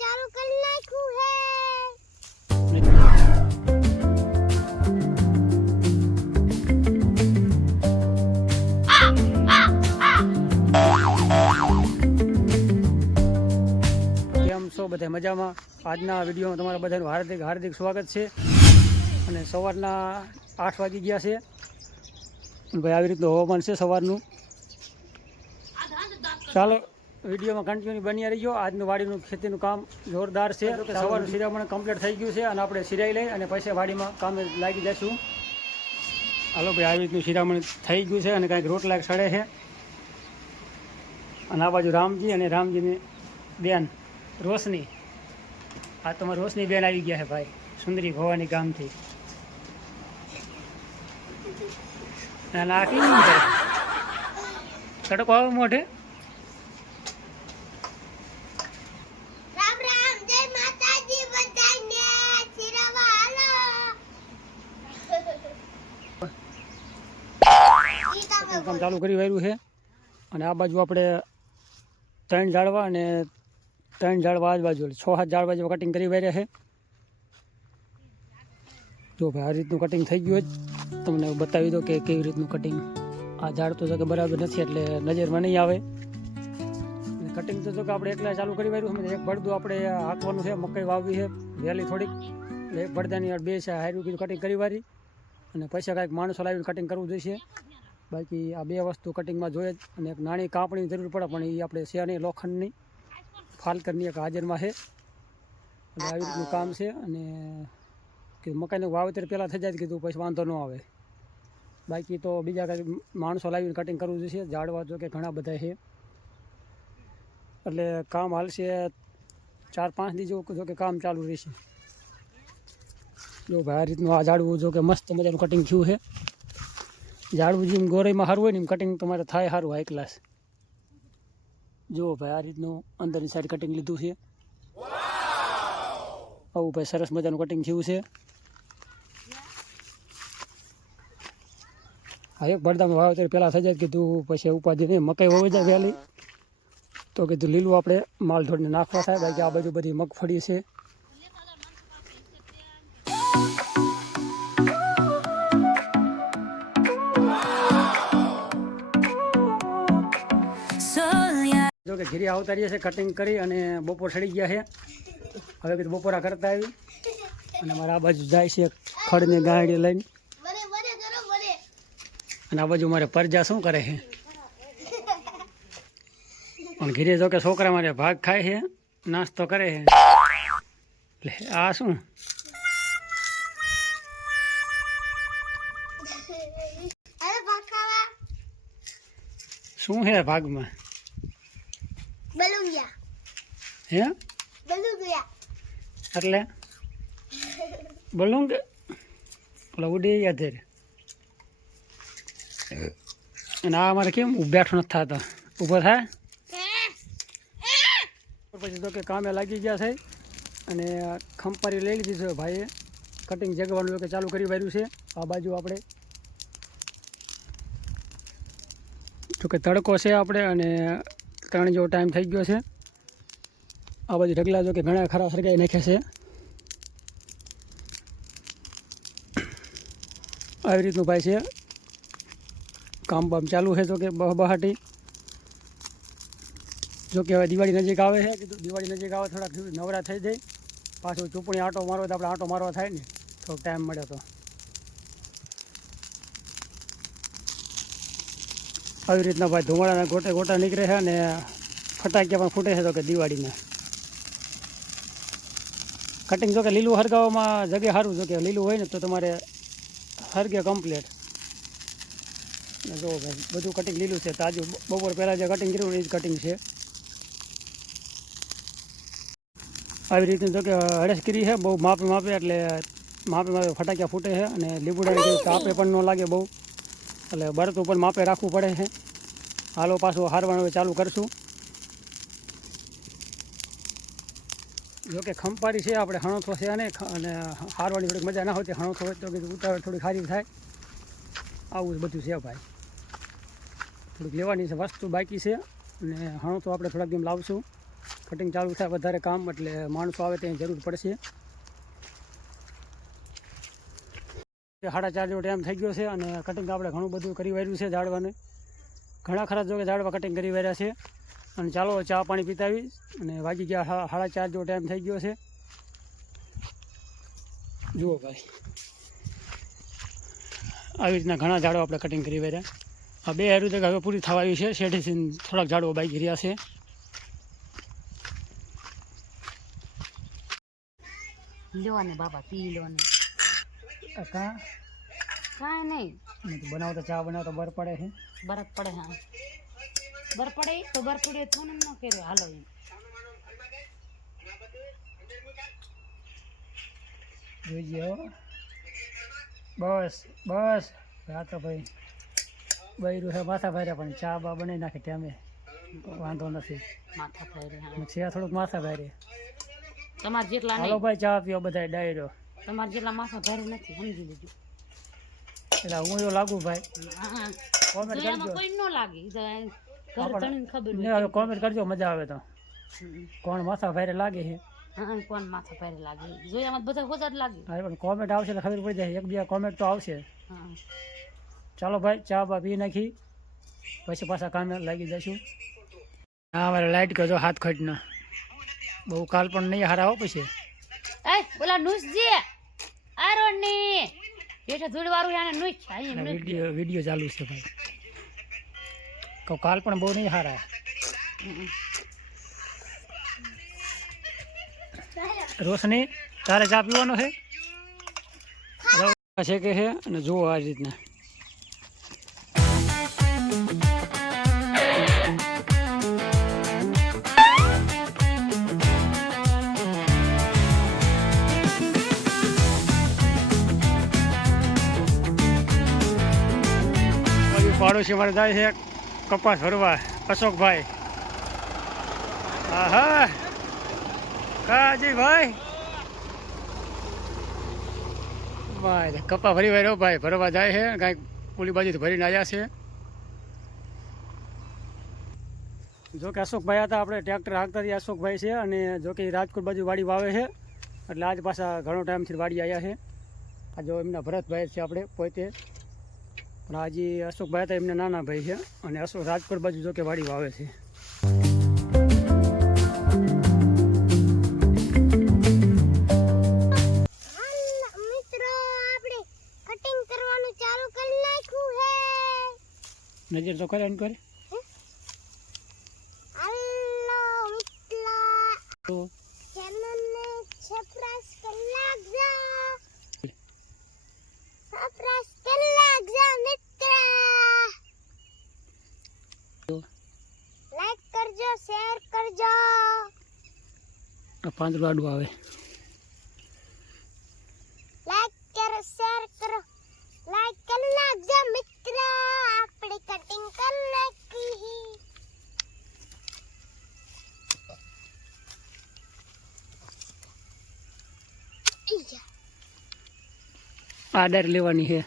ચાલુ કરી નાખ્યું હે। કેમ છો બધા મજામાં? આજના વિડીયોમાં તમારા બધાનું હાર્દિક હાર્દિક સ્વાગત છે। અને સવારના 8 વાગી ગયા છે ભાઈ, આવી રીતનું હવામાન છે સવારનું। ચાલો વિડીયોમાં કન્ટિન્યુ બન્યા રહીજો। આજનું વાડીનું ખેતીનું કામ જોરદાર છે। સવારનું શિરામણ કમ્પ્લીટ થઈ ગયું છે અને આપણે શિરાઈ લઈ અને પછી વાડીમાં કામે લાગી જઈશું। હાલો ભાઈ, આવી રીતનું શિરામણ થઈ ગયું છે અને કાંઈક રોટલા સડે છે। અને આ બાજુ રામજી અને રામજીની બેન રોશની। આ તમારી રોશની બેન આવી ગયા છે ભાઈ, સુંદરી ભવાની ગામથી। અને આ કેવું છે, તડકો આવે મોઢે। રામ રામ, જય માતાજી બધાને। શિરાવા હાલો। કામ ચાલુ કરી વાર્યું છે અને આ બાજુ આપણે 3 ઝાડવા અને 3 ઝાડવા આ બાજુ 6-7 ઝાડવા જેવા કટિંગ કરી વાર્યા છે। જો ભાઈ, આ રીતનું કટિંગ થઈ ગયું જ તમને બતાવી દો કે કેવી રીતનું કટિંગ। આ ઝાડ તો જો કે બરાબર નથી એટલે નજરમાં નહીં આવે। કટિંગ તો જો કે આપણે એકલા ચાલુ કરી વાર્યું છે। એક બળદું આપણે હાંકવાનું છે, મકાઈ વાવવી છે વહેલી થોડીક, એટલે એક બળદાની 2 છે હાર્યું કીધું કટિંગ કરી વારી અને પછી કાંઈક માણસો લાવીને કટિંગ કરવું જોઈશે। બાકી આ 2 વસ્તુ કટિંગમાં જોઈએ જ। અને એક નાની કાપણીની જરૂર પડે પણ એ આપણે છે નહીં, લોખંડની ફાલકરની એક હાજરમાં છે। એટલે આવી રીતનું કામ છે અને કે મકાઈનું વાવેતર પહેલાં થઈ જાય કીધું પછી વાંધો ન આવે। બાકી તો બીજા કાંઈ માણસો લાવીને કટિંગ કરવું જોઈશે। ઝાડવા જો કે ઘણા બધા છે એટલે કામ હાલશે 4-5 દી જો કે કામ ચાલુ રહેશે। જો ભાઈ, આ રીતનું આ ઝાડવું જો કે મસ્ત મજાનું કટિંગ થયું છે। ઝાડવું જેમ ગોરાઈમાં સારું હોય ને એમ કટિંગ તમારે થાય સારું હાઈ ક્લાસ। જુઓ ભાઈ, આ રીતનું અંદરની સાઈડ કટિંગ લીધું છે। આવું ભાઈ સરસ મજાનું કટિંગ થયું છે। હા, એક બળદામાં વાવેતર પહેલાં થઈ જાય કીધું પછી ઉપાધિ નહીં, મકાઈ હોવી જાય વહેલી તો કીધું લીલું આપણે માલ ઢોરને નાખવા થાય। બાકી આ બાજુ બધી મગફળી છે। જો કે ઘીરી આવતા રહીએ છે કટિંગ કરી અને બપોર સડી ગયા છે। હવે કીધું બપોરા કરતા આવી અને મારા આ બાજુ જાય છે ખડને ગાંડી લઈને અને આ બાજુ મારે પરજા શું કરે છે પણ ઘીરે જો કે છોકરા મારે ભાગ ખાય છે, નાસ્તો કરે છે। એટલે આ શું શું છે ભાગમાં? બલુંગિયા હે બલુંગિયા એટલે બોલું કે પેલા ઉડી ગયા ત્યારે। અને આ અમારે કેમ બેઠો નથી થતો, ઊભો થાય પછી તો કે કામે લાગી ગયા છે અને ખંપારી લઈ લીધી છે ભાઈએ। કટિંગ જગવાનું કે ચાલુ કરી વાર્યું છે। આ બાજુ આપણે જોકે તડકો છે આપણે અને 3 જેવો ટાઈમ થઈ ગયો છે। આ બાજુ ઢગલા જો કે ઘણા ખરા સળગાઈ નાખ્યા છે। આવી રીતનું ભાઈ છે કામ બામ ચાલુ છે। જો કે બહાટી જો કે હવે દિવાળી નજીક આવે છે, કીધું દિવાળી નજીક આવે થોડાક નવરા થઈ જાય પાછું ચૂંટણી આંટો મારવો તો આપણે આંટો મારવા થાય ને થોડોક ટાઈમ મળે તો। આવી રીતના ભાઈ ધુમાડાના ગોટે ગોટા નીકળે છે અને ફટાકિયા પણ ફૂટે છે તો કે દિવાળીના। કટિંગ જો કે લીલું હરગાવવામાં જગ્યા સારું, જો કે લીલું હોય ને તો તમારે હરગે કમ્પ્લીટ। જો ભાઈ બધું કટિંગ લીલું છે, તાજું બપોર પહેલાં જે કટિંગ કર્યું એ જ કટિંગ છે। આવી રીતનું જો કે હળેસગીરી છે, બહુ માપે માપે એટલે માપે ફટાકિયા ફૂટે છે અને લીંબુડાની કાપે પણ ન લાગે બહુ, એટલે બળતું પણ માપે રાખવું પડે છે। હાલો પાછું હારવાનું ચાલુ કરશું। જોકે ખંપારી છે આપણે, હણોથો છે અને હારવાની થોડીક મજા ના હોતી, હણોથો હોય તો કીધું ઉતાવળ થોડી સારી થાય। આવું બધું છે ભાઈ, થોડીક લેવાની છે વસ્તુ બાકી છે અને હણોથો આપણે થોડાક દિન લાવશું। કટિંગ ચાલુ થાય વધારે કામ એટલે માણસો આવે ત્યાં જરૂર પડશે. 4:30 જેવો ટાઈમ થઈ ગયો છે અને કટિંગ આપણે ઘણું બધું કરી વાર્યું છે ઝાડવાને. ઘણા ખરા જો કે ઝાડવા કટિંગ કરી વાર્યા છે. અને ચાલો ચા પાણી પીતા આવી અને વાગી ગયા 4:30 જેવો ટાઈમ થઈ ગયો છે. જુઓ ભાઈ, આવી રીતના ઘણા ઝાડવા આપણે કટિંગ કરી વાર્યા. આ 2 હારું જગ્યા હવે પૂરી થવા આવી છે. શેઠેથી થોડાક ઝાડવા બાકી રહ્યા છે. લ્યો ને બાબા પી લો ને. કાં કાંઈ નહીં, બનાવતા ચા બનાવતા બર પડે છે. બરફ પડે. હા બરફ પડે તો બરફ પડે ફોન ન કર્યો. હાલો એમ જોઈજે હો. બસ બસ હા તો ભાઈ બૈરું છે માથા ભારે પણ ચા બા બનાવી નાખે ટાઈમે વાંધો નથી. માથા ફેરે. છે થોડુંક માથા ભારે. તમારે જેટલા હાલો નહીં, ભાઈ ચા પીઓ બધા ડાયરો. તમારે જેટલા માથા ફેરે નથી, સમજી લેજો. એટલે હું એવું લાગુ ભાઈ. હા કોમેન્ટ જોયામાં કરજો. કોઈ ન લાગે. ઈ તો ઘર ધણીને ખબર ને હોય. કોમેન્ટ કરજો મજા આવે તો. કોણ માથા ભારે લાગે છે. હા કોણ માથા ફેરે લાગે, જોયામાં બધા હોજા જ લાગે. હા પણ કોમેન્ટ આવશે એટલે ખબર પડી જાય. 1-2 કોમેન્ટ તો આવશે. હા ચાલો ભાઈ ચા બા પી નાખી પછી પાછા કામે લાગી જઈશું. હા અમારે લાઇટ કરજો હાથ ખટના બહુ કાલ પણ નહીં હારા હો પછી. એ ઓલા નુસજી આરોની બેઠા ધૂળ વાળું આને નુસ આઈ નુસ. વિડીયો ચાલુ છે ભાઈ. કહું કાલ પણ બહુ નહીં હારા. રોશની તારે ચા પીવાનો છે છે કે છે અને જુઓ આ રીતના. પાડોશી મારે જાય છે કપાસ ભરવા. અશોકભાઈ. હા હા કાજી ભાઈ ભાઈ કપા ભરી વાર્યો ભાઈ ભરવા જાય છે. કાંઈક ઓલી બાજુથી ભરીને આવ્યા છે. જો કે અશોકભાઈ હતા આપણે ટ્રેક્ટર હાંકતા હતા અશોકભાઈ છે. અને જો કે રાજકોટ બાજુ વાડી વાવે છે એટલે આજ પાછા ઘણો ટાઈમથી વાડી આવ્યા છે. આ જો એમના ભરતભાઈ છે આપણે પોતે. પણ હજી અશોકભાઈ હતા એમના નાના ભાઈ છે. અને અશોક રાજકોટ બાજુ જો કે વાડી વાવે છે. નજર તો કરે કરે તો ચેનલને સબસ્ક્રાઇબ કરી નાખજો મિત્ર. લાઈક કરજો, શેર કરજો. પાંદડું આડું આવે. લાઈક કરો, શેર કરો, લાઈક કરી નાખજો મિત્ર. આપણે કટિંગ કરી નાખી. આડર લેવાની છે.